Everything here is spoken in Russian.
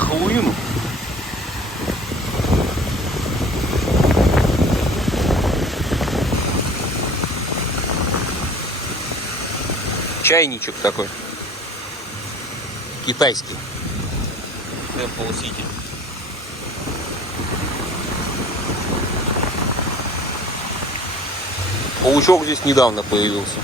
Хэллоуину. Чайничек такой. Китайский. Temple City. Паучок здесь недавно появился.